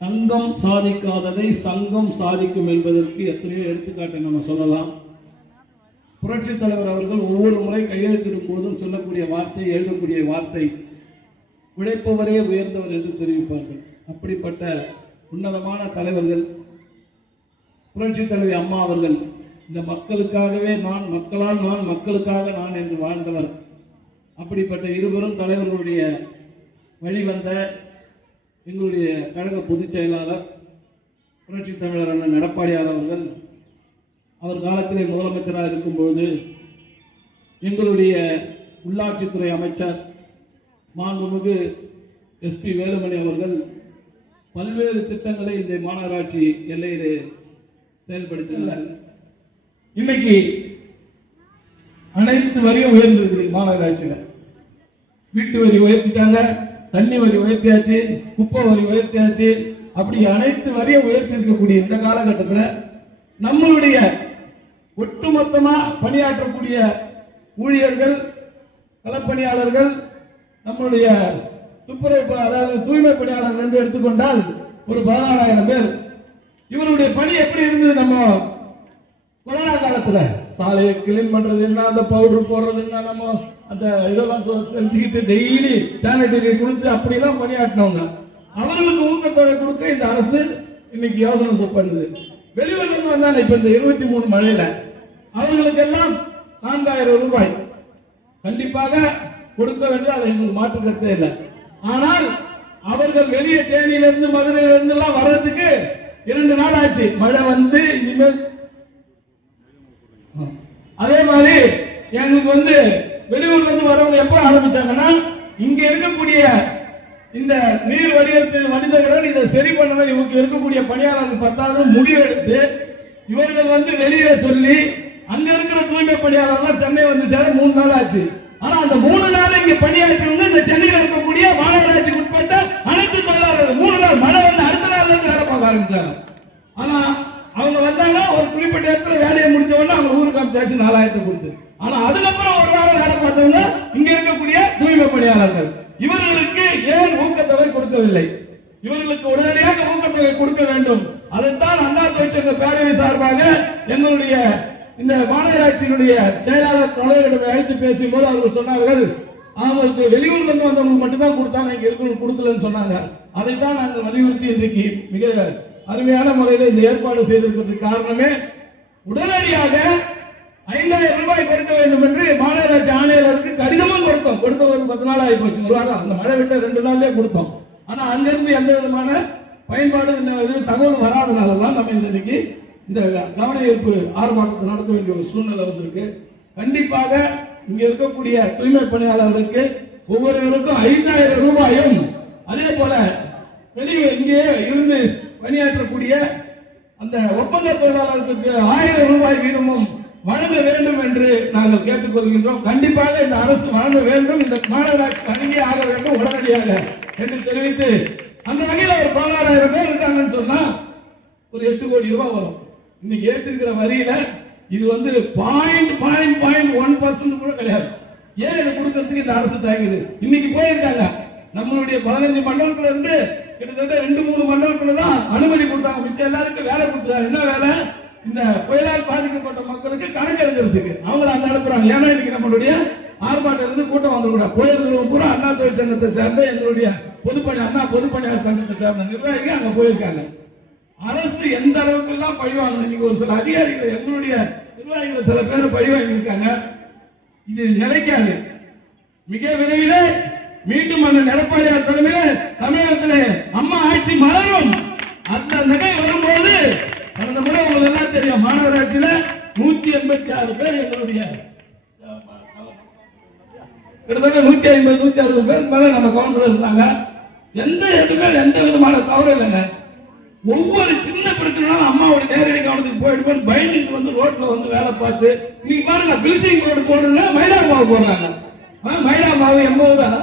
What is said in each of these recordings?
தங்கம் சாதிக்காததை சங்கம் சாதிக்கும் என்பதற்கு எத்தனையோ எடுத்துக்காட்டை நம்ம சொல்லலாம். புரட்சி தலைவர் அவர்கள் ஒவ்வொரு முறை கையெழுத்திடும் போதும் சொல்லக்கூடிய வார்த்தை, எழுதக்கூடிய வார்த்தை, உழைப்பவரே உயர்ந்தவர் என்று தெரிவிப்பார்கள். அப்படிப்பட்ட உன்னதமான தலைவர்கள் புரட்சி தலைவி அம்மா அவர்கள் இந்த மக்களுக்காகவே நான், மக்களால் நான், மக்களுக்காக நான் என்று வாழ்ந்தவர். அப்படிப்பட்ட இருவரும் தலைவர்களுடைய வழிவந்த எங்களுடைய கழக பொதுச் செயலாளர் புரட்சி தமிழர் அண்ணன் எடப்பாடியார் அவர்கள் அவர் காலத்திலே முதலமைச்சராக இருக்கும்பொழுது எங்களுடைய உள்ளாட்சித்துறை அமைச்சர் மாண்புமிகு எஸ்பி வேலுமணி அவர்கள் பல்வேறு திட்டங்களை இந்த மாநகராட்சி எல்லையிலே செயல்படுத்தினார். இன்னைக்கு அனைத்து வரியும் உயர்ந்திருக்கு. மாநகராட்சியில் வீட்டு வரி உயர்த்திட்டாங்க, தண்ணி வரி உயர்த்தியாச்சு, குப்பை வரி உயர்த்தியாச்சு. அப்படி அனைத்து வரியும் உயர்த்தி இருக்கக்கூடிய இந்த காலகட்டத்தில் நம்மளுடைய ஒட்டுமொத்தமா பணியாற்றக்கூடிய ஊழியர்கள், களப்பணியாளர்கள், நம்மளுடைய துப்புரவு அதாவது தூய்மை பணியாளர்கள் என்று எடுத்துக்கொண்டால் ஒரு 16,000 பேர். இவருடைய பணி எப்படி இருந்தது? நம்ம கொரோனா காலத்துல சாலையை கிளீன் பண்றது என்ன, அந்த பவுடர் போடுறது என்ன, நம்ம அந்த இதெல்லாம் தெரிஞ்சுக்கிட்டு டெய்லி சானிட்டரி கொடுத்து அப்படிலாம் பணியாற்றினவங்க. அவர்களுக்கு ஊக்கத்தொகை கொடுக்க இந்த அரசு இன்னைக்கு யோசனை பண்ணுது. வெளியூர்ல வந்தாங்க. இப்ப இந்த 23 மழையில அவர்களுக்கு எல்லாம் 4,000 ரூபாய் கண்டிப்பாக கொடுக்க வேண்டும். அதை எங்களுக்கு மாற்று கருத்தே இல்லை. ஆனால் அவர்கள் வெளியே தேனியிலிருந்து மதுரையிலிருந்து எல்லாம் வர்றதுக்கு 2 நாள் ஆச்சு. மழை வந்து இனிமேல் அதே மாதிரி எங்களுக்கு வெளியூர்ல இருந்து வரவங்க எப்ப ஆரம்பிச்சாங்கன்னா, இங்க இருக்கக்கூடிய இந்த நீர் வடிதகடன் இதை சரி பண்ணணும், இவங்க இருக்கக்கூடிய பணியாளர்கள் 10 முடிவு எடுத்து இவர்கள் வெளியே சொல்லி அங்க இருக்கிற தூய்மை பணியாளர்கள் சென்னை சேர 3 நாள் ஆச்சு. ஆனா அந்த 3 நாள் இங்க பணியாற்றவங்க இந்த சென்னையில் இருக்கக்கூடிய மாநகராட்சிக்கு உட்பட்ட அனைத்து தொழிலாளர்கள் 3 நாள் மழை அடுத்த நாள்ல இருந்து வேலை பார்க்க ஆரம்பிச்சாங்க. ஆனா அவங்க வந்தாங்க, ஒரு குறிப்பிட்ட இடத்துல வேலையை முடிச்ச உடனே அவங்க ஊருக்கு அமைச்சாச்சு 4,000 கொடுத்து. ஆனா அதுக்கப்புறம் ஒரு வாரம் வேலை பார்த்தவங்க இங்க இருக்கக்கூடிய தூய்மை பணியாளர்கள் இவர்களுக்கு ஏன் ஊக்கத்தொகை கொடுக்கவில்லை? இவர்களுக்கு உடனடியாக ஊக்கத்தொகை கொடுக்க வேண்டும். அதைத்தான் அண்ணா தொழிற்சங்க பேரவை சார்பாக எங்களுடைய இந்த மாநகராட்சியினுடைய செயலாளர் தலைவரிடம் அழைத்து பேசும்போது அவர்கள் சொன்னார்கள், அவங்களுக்கு வெளியூர்ல இருந்து வந்தவங்களுக்கு மட்டும்தான் கொடுத்தாங்க, இங்க இருக்கவங்களுக்கு கொடுக்கலன்னு சொன்னாங்க. அதைத்தான் நாங்கள் வலியுறுத்தி இன்றைக்கு மிக அருமையான முறையில் இந்த ஏற்பாடு செய்திருக்கிறதுக்கு காரணமே, உடனடியாக 5,000 ரூபாய் கொடுக்க வேண்டும் என்று மாநகராட்சி ஆணையாளருக்கு கடிதமும் கொடுத்தோம். கொடுத்த ஒரு 10 நாள் ஆகி போச்சு. ஒரு வாரம் அந்த மழை விட்ட 2 நாள்லயே கொடுத்தோம். ஆனா அங்கிருந்து எந்த விதமான பயன்பாடு தகவல் வராதனாலதான் நம்ம இன்னைக்கு இந்த கவன ஈர்ப்பு ஆர்ப்பாட்டத்தை நடத்த வேண்டிய ஒரு சூழ்நிலை வந்திருக்கு. கண்டிப்பாக இங்க இருக்கக்கூடிய தூய்மை பணியாளர்களுக்கு ஒவ்வொருவருக்கும் 5,000 ரூபாயும், அதே போல வெளியே இங்கே இருந்து பணியாற்றக்கூடிய அந்த ஒப்பந்த தொழிலாளர்களுக்கு 1000 ரூபாய் வீதமும் வழங்க வேண்டும் என்று நாங்கள் கேட்டுக்கொள்கின்றோம். கண்டிப்பாக இந்த அரசு வழங்க வேண்டும், இந்த மாநகராட்சி வழங்கி ஆக வேண்டும் உடனடியாக என்று தெரிவித்து, அந்த வகையில் ஒரு 16,000 பேர் இருக்காங்கன்னு சொன்னா ஒரு 8 கோடி ரூபாய் வரும். இன்னைக்கு ஏற்றிருக்கிற வரியில இது 0.1% கூட கிடையாது. ஏன் இதை கொடுக்கறதுக்கு இந்த அரசு தயங்குது? இன்னைக்கு போயிருக்காங்க நம்மளுடைய 15 மண்டலத்துல இருந்து கிட்டத்தட்ட 2-3 மண்டலத்துல தான் அனுமதி கொடுத்தாங்க. மிச்சம் எல்லாருக்கும் வேலை கொடுத்தாங்க. என்ன வேலை? இந்த புயலால் பாதிக்கப்பட்ட மக்களுக்கு கணக்கு எழுதுறதுக்கு அவங்களை அந்த அனுப்புறாங்க. ஏன்னா இன்னைக்கு நம்மளுடைய ஆர்ப்பாட்டம் இருந்து கூட்டம் வந்துருக்கூடாது. போயிருந்தவங்க பூரா அண்ணா தொழிற்சங்கத்தை சேர்ந்த எங்களுடைய அண்ணா பொதுப்பணியாளர் சங்கத்தை சேர்ந்த நிர்வாகிகள் அங்க போயிருக்காங்க. அரசு எந்த அளவுக்கு எல்லாம் பழிவாங்க. இன்னைக்கு ஒரு சில அதிகாரிகள் எங்களுடைய நிர்வாகிகள் சில பேர் பழிவாங்கி இருக்காங்க. இது நிலைக்காது. மிக விரைவில் மீண்டும் அந்த எடப்பாடியார் தலைமையில் தமிழகத்திலே அம்மா ஆட்சி மலரும். அந்த நிலை வரும்போது கடந்த முறை உங்களுக்கு எல்லாம் தெரியும், மாநகராட்சியில 186 பேர் எங்களுடைய கிட்டத்தட்ட 150-160 பேர் மேல நம்ம கவுன்சிலர் இருந்தாங்க. எந்த விதமான தவறு இல்லைங்க. ஒவ்வொரு சின்ன பிரச்சனைனாலும் அம்மாவோட நேரடி கவனத்துக்கு போயிட்டு பயந்துட்டு ரோட்ல வேலை பார்த்து இன்னைக்கு பாருங்க பில்சிங் ரோடு போடுறா மைதா மாவு போடுறாங்க. மைதா மாவு 80 தான்.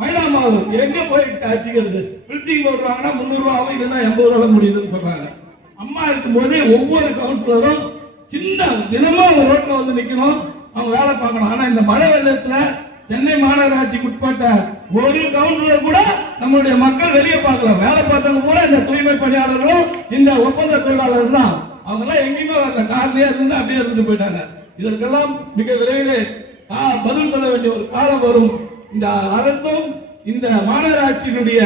மைதா மாவு எங்க போய் அச்சுக்கிறது? பில்சிங் போடுறாங்கன்னா 300 ரூபா ஆகும், இதுதான் 80 ரூபா முடியுதுன்னு சொல்றாங்க. அம்மா இருக்கும்போது ஒவ்வொரு கவுன்சிலரும் சின்ன தினமும் ரோட்ல நிக்கணும், அவங்க வேலை பார்க்கணும். ஆனா இந்த மழை வெள்ளத்துல சென்னை மாநகராட்சிக்கு உட்பட்ட ஒரு கவுன்சிலர் கூட நம்மளுடைய மக்கள் வெளியே பார்க்கலாம். வேலை பார்த்தவங்க கூட தூய்மை பணியாளர்களும் இந்த ஒப்பந்த தொழிலாளர்கள் தான். அவங்க எல்லாம் எங்கேயுமே வரல, கார்லயே இருந்து அப்படியே இருந்து போயிட்டாங்க. இதற்கெல்லாம் மிக விரைவில் பதில் சொல்ல வேண்டிய ஒரு காலம் வரும். இந்த அரசும் இந்த மாநகராட்சியினுடைய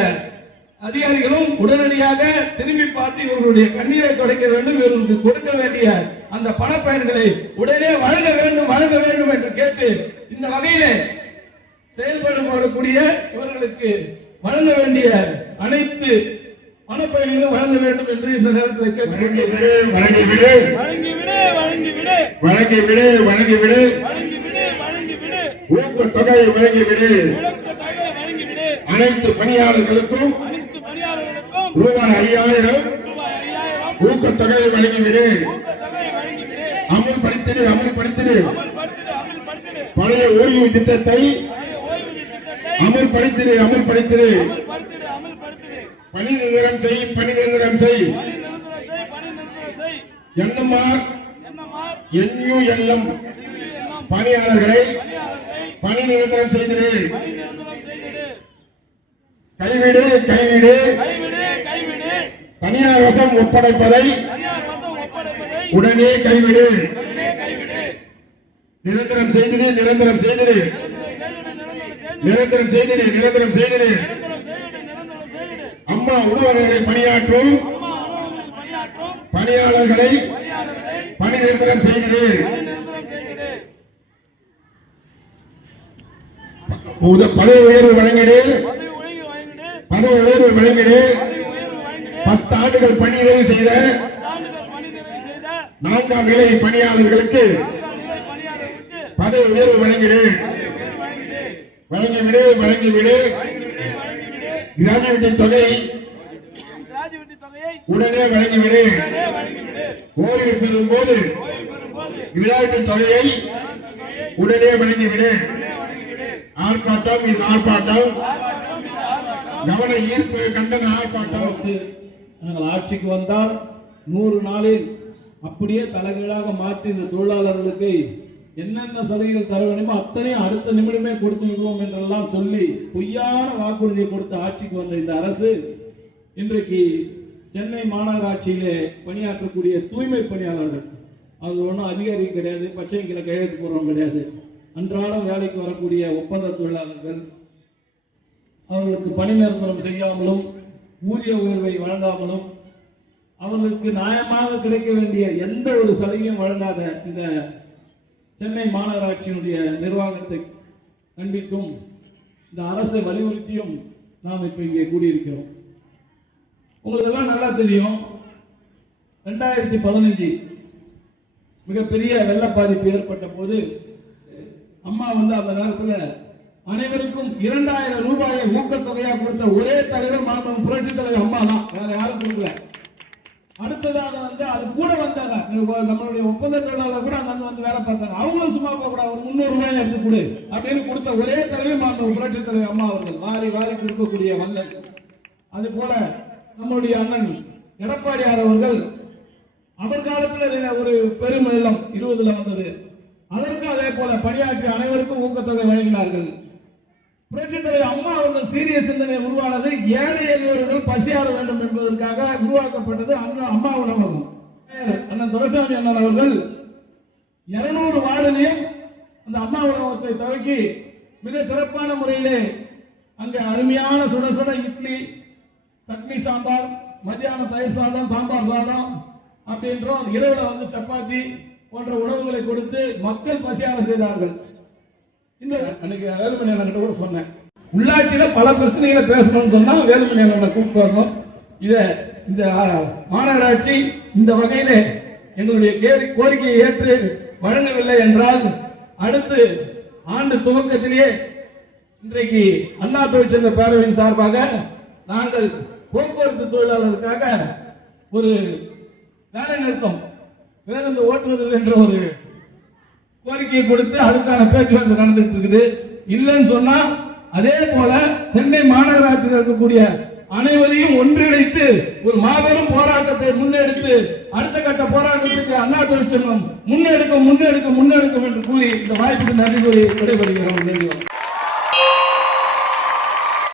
அதிகாரிகளும் உடனடியாக திரும்பி பார்த்து இவர்களுடைய கண்ணீரை துடைக்க வேண்டும், இவர்களுக்கு கொடுக்க வேண்டிய அந்த பணப்பயன்களை உடனே வழங்க வேண்டும் என்று கேட்டு இந்த வகையிலே செயல்படக்கூடிய இவர்களுக்கு வழங்க வேண்டிய அனைத்து பணப்பயன்களும் வழங்க வேண்டும் என்று இந்த நேரத்தில் ஊக்கத்தொகை வழங்கிவிடு. அனைத்து பணியாளர்களுக்கும் ரூபாய் 5000 ஊக்கத்தொகை வழங்கிவிடு. அமல்படுத்திடு. பழைய ஓய்வு திட்டத்தை அமல்படுத்திடு. பணி நிரந்தரம் செய். என்எம்ஆர் NULM பணியாளர்களை பணி நிரந்தரம் செய்திரு. கைவிடு. தனியார் வசம் ஒப்படைப்பதை உடனே கைவிடு. நிரந்தரம் செய்திரு. அம்மா உணவகங்களை பணியாற்றும் பணியாளர்களை பணி நிரந்தரம் செய்திரு. பதவி உயர்வு வழங்கிடு. 10 ஆண்டுகள் பணியிடை செய்த 4ஆம் நிலை பணியாளர்களுக்கு பதவி உயர்வு வழங்கிவிடு. கிராஜுவிட்டி தொகை உடனே வழங்கிவிடு. ஓய்வு பெறும் போது கிராஜுவிட்டி தொகையை உடனே வழங்கிவிடு. ஆர்ப்பாட்டம் கவன ஈர்ப்பு கண்டன ஆர்ப்பாட்டம். நாங்கள் ஆட்சிக்கு வந்தால் 100 நாளில் அப்படியே தலைகீழாக மாற்றி இந்த தொழிலாளர்களுக்கு என்னென்ன சலுகைகள் தர வேண்டுமோ அத்தனையும் அடுத்த நிமிடமே கொடுத்து விடுவோம் என்றெல்லாம் சொல்லி பொய்யான வாக்குறுதியை கொடுத்து ஆட்சிக்கு வந்த இந்த அரசு இன்றைக்கு சென்னை மாநகராட்சியிலே பணியாற்றக்கூடிய தூய்மை பணியாளர்கள், அது ஒன்றும் அதிகாரி கிடையாது, பச்சைக்கில கையெழுத்து போடுறவங்க கிடையாது, அன்றாடம் வேலைக்கு வரக்கூடிய ஒப்பந்த தொழிலாளர்கள், அவர்களுக்கு பணி நிரந்தரம் செய்யாமலும் ஊதிய உயர்வை வழங்காமலும் அவர்களுக்கு நியாயமாக கிடைக்க வேண்டிய எந்த ஒரு சலுகையும் வழங்காத இந்த சென்னை மாநகராட்சியினுடைய நிர்வாகத்தை கண்டித்தும் இந்த அரசை வலியுறுத்தியும் நாம் இப்ப இங்கே கூடியிருக்கிறோம். உங்களுக்கு எல்லாம் நல்லா தெரியும், 2015 மிகப்பெரிய வெள்ள பாதிப்பு ஏற்பட்ட போது அம்மா அந்த நேரத்தில் அனைவருக்கும் 2000 ரூபாயை ஊக்கத்தொகையா கொடுத்த ஒரே தலைவர் மாண்புமிகு புரட்சி தலைவர் அம்மா தான், வேற யாரும் கொடுக்கல. அடுத்ததாக அது கூட வந்தாங்க நம்மளுடைய ஒப்பந்த தொழிலாளர் கூட அங்க வேலை பார்த்தாங்க, அவங்களும் சும்மா போக கூடாது, ஒரு 300 ரூபாய் எடுத்து கொடு அப்படின்னு கொடுத்த ஒரே தலைவர் மாண்புமிகு புரட்சி தலைவர் அம்மா அவர்கள் வாரி கொடுக்கக்கூடிய வந்தது. அது போல நம்முடைய அண்ணன் எடப்பாடியார் அவர்கள் அவர் காலத்தில் ஒரு பெரும் வெள்ளம் 20 வந்தது, அதற்கு அதே போல பணியாற்றிய அனைவருக்கும் ஊக்கத்தொகை வழங்கினார்கள். புரட்சி தலைவர் அம்மா அவர்கள் சீரிய சிந்தனை உருவானது ஏழை எளியவர்கள் பசியாற வேண்டும் என்பதற்காக உருவாக்கப்பட்டது அம்மா உணவகம். அண்ணன் துரைசாமி அண்ணன் அவர்கள் 200 வார்டிலையும் அந்த அம்மா உணவகத்தை துவக்கி மிக சிறப்பான முறையிலே அங்கே அருமையான சுட சுட இட்லி, சட்னி சாம்பார், மத்தியானம் தயிர் சாதம், சாம்பார் சாதம் அப்படின்றோம், இரவுல சப்பாத்தி போன்ற உணவுகளை கொடுத்து மக்கள் பசியார செய்தார்கள். இந்த அன்னைக்கு வேலுமணி அண்ணன் கூட சொன்னேன், உள்ளாட்சியில பல பிரச்சனைகளை பேசணும்னு சொன்னா வேலுமணி அண்ணனை கூப்பிட்டு வரணும். இந்த மாநகராட்சி இந்த வகையில எங்களுடைய கோரிக்கையை ஏற்று வழங்கவில்லை என்றால் அடுத்து ஆண்டு துவக்கத்திலேயே இன்றைக்கு அண்ணா தொழிற்சங்க பேரவையின் சார்பாக நாங்கள் போக்குவரத்து தொழிலாளருக்காக ஒரு வேலை நிறுத்தம், பேருந்து ஓட்டுநர்கள் என்ற ஒரு கோரிக்கையை கொடுத்து அதுக்கான பேச்சுவார்த்தை நடந்துட்டு இருக்குது. இல்லைன்னு சொன்னா அதே போல சென்னை மாநகராட்சியில் இருக்கக்கூடிய அனைவரையும் ஒன்றிணைத்து ஒரு மாபெரும் போராட்டத்தை முன்னெடுத்து அடுத்த கட்ட போராட்டத்துக்கு அண்ணா தொழிற்சங்கம் முன்னெடுக்கும் என்று கூறி இந்த வாய்ப்புக்கு நன்றி கூறி விடைபெறுகிறோம்.